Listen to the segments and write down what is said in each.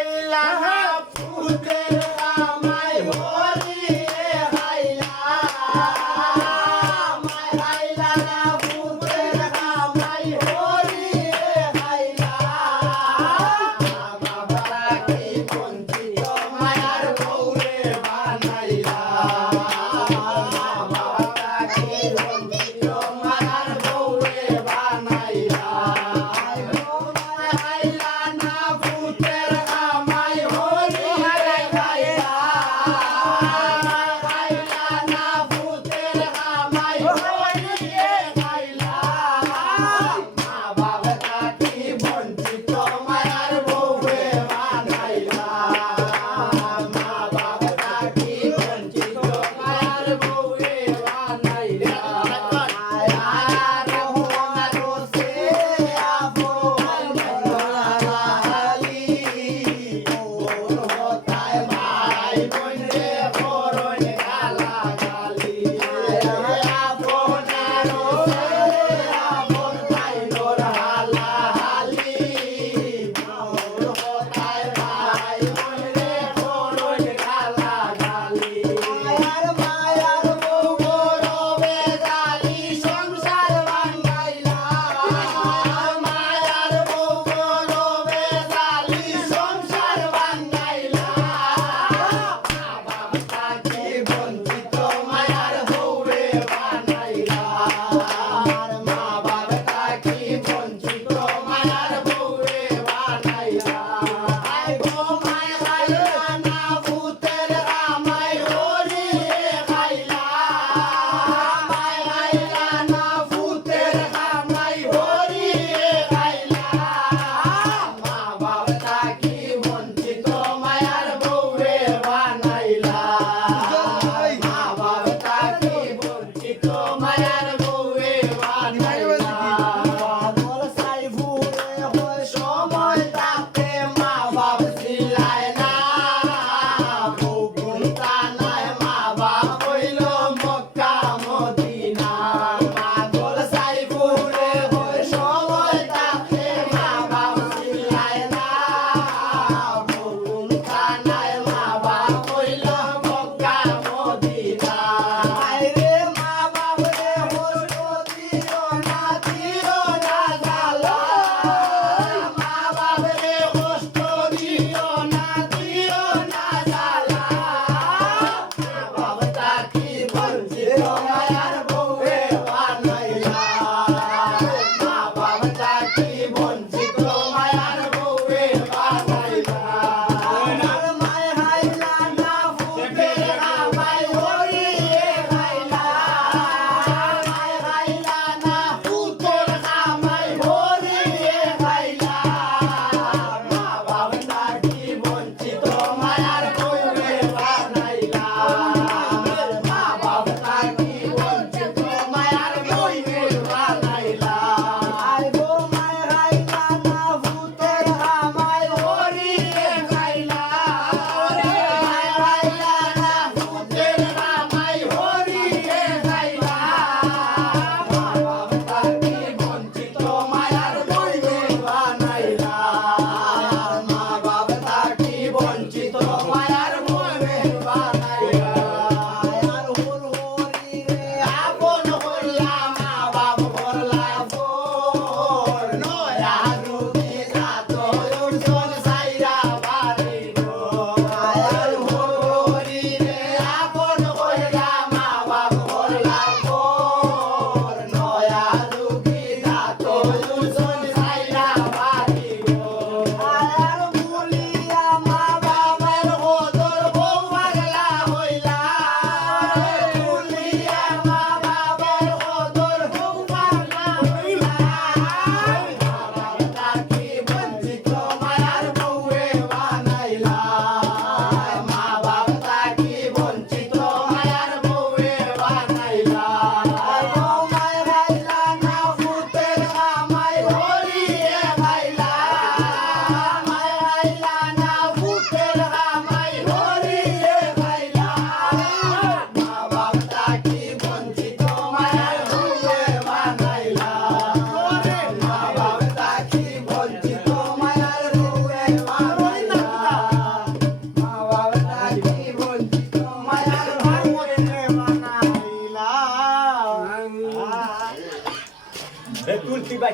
হাইলা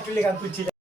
তুই গান তুলছি